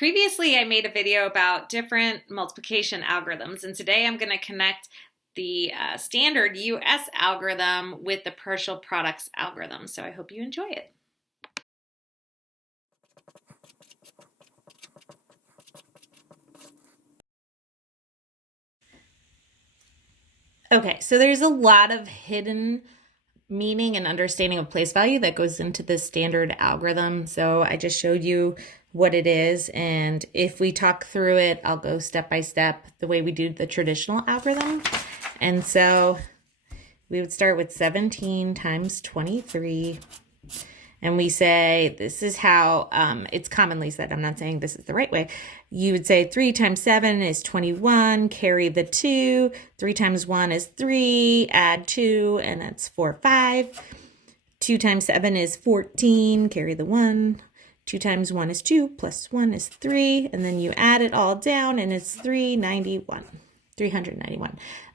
Previously, I made a video about different multiplication algorithms, and today I'm going to connect the standard US algorithm with the partial products algorithm. So I hope you enjoy it. Okay, so there's a lot of hidden meaning and understanding of place value that goes into this standard algorithm. So I just showed you what it is, and if we talk through it, I'll go step by step the way we do the traditional algorithm. And so we would start with 17 times 23, and we say this is how it's commonly said. I'm not saying this is the right way. You would say 3 times 7 is 21, carry the 2. 3 times 1 is 3, add 2, and that's 4, 5. 2 times 7 is 14, carry the 1. 2 times 1 is 2, plus 1 is 3, and then you add it all down, and it's 391.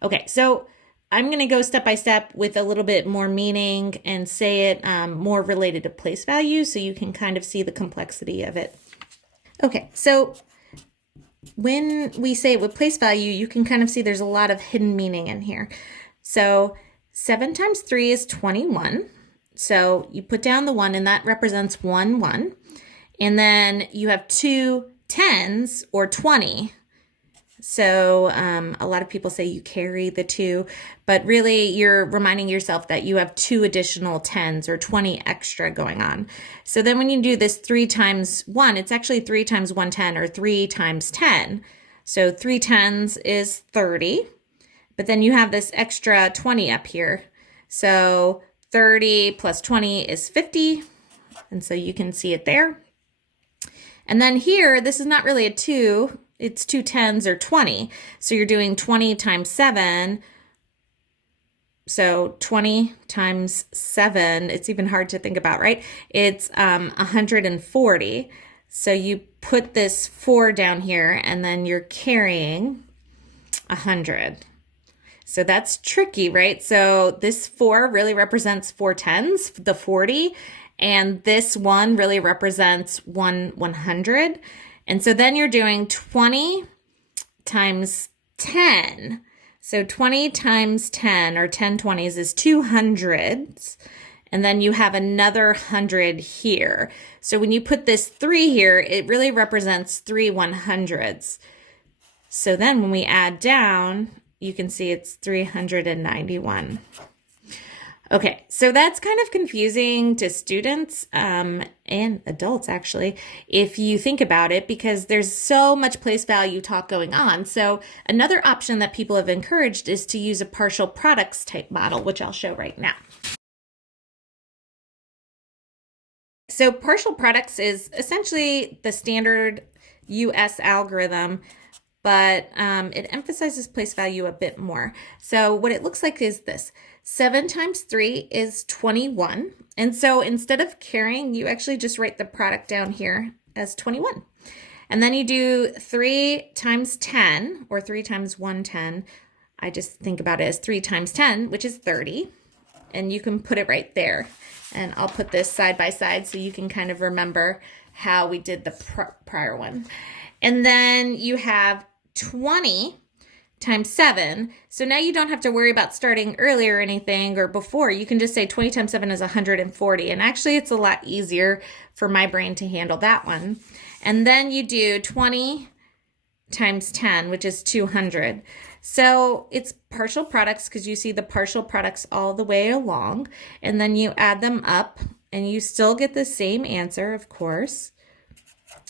Okay, so I'm going to go step by step with a little bit more meaning and say it more related to place value so you can kind of see the complexity of it. Okay, so when we say it with place value, you can kind of see there's a lot of hidden meaning in here. So 7 times 3 is 21. So you put down the 1, and that represents 1, 1. And then you have 2 tens, or 20. So a lot of people say you carry the 2, but really you're reminding yourself that you have 2 additional 10s, or 20 extra going on. So then when you do this 3 times 1, it's actually 3 times 110, or 3 times 10. So 3 tens is 30, but then you have this extra 20 up here. So 30 plus 20 is 50, and so you can see it there. And then here, this is not really a 2, it's 2 tens, or 20. So you're doing 20 times 7. So 20 times 7, it's even hard to think about, right? It's 140. So you put this 4 down here, and then you're carrying 100. So that's tricky, right? So this 4 really represents 4 tens, the 40. And this 1 really represents 100. And so then you're doing 20 times 10. So 20 times 10, or 10 20s, is 200s. And then you have another 100 here. So when you put this 3 here, it really represents 3 100s. So then when we add down, you can see it's 391. Okay, so that's kind of confusing to students and adults, actually, if you think about it, because there's so much place value talk going on. So another option that people have encouraged is to use a partial products type model, which I'll show right now. So partial products is essentially the standard US algorithm, but it emphasizes place value a bit more. So what it looks like is this. 7 times 3 is 21. And so instead of carrying, you actually just write the product down here as 21. And then you do 3 times 10, or 3 times 110. I just think about it as 3 times 10, which is 30. And you can put it right there. And I'll put this side by side so you can kind of remember how we did the prior one. And then you have 20 times 7. So now you don't have to worry about starting earlier or anything, or before. You can just say 20 times 7 is 140. And actually, it's a lot easier for my brain to handle that one. And then you do 20 times 10, which is 200. So it's partial products because you see the partial products all the way along. And then you add them up, and you still get the same answer, of course.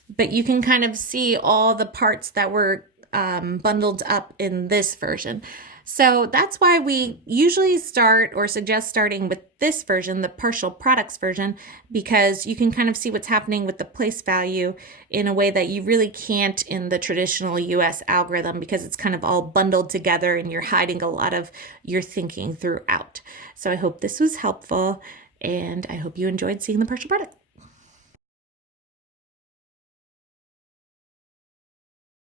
But you can kind of see all the parts that were bundled up in this version. So that's why we usually start, or suggest starting with this version, the partial products version, because you can kind of see what's happening with the place value in a way that you really can't in the traditional US algorithm, because it's kind of all bundled together and you're hiding a lot of your thinking throughout. So I hope this was helpful, and I hope you enjoyed seeing the partial product.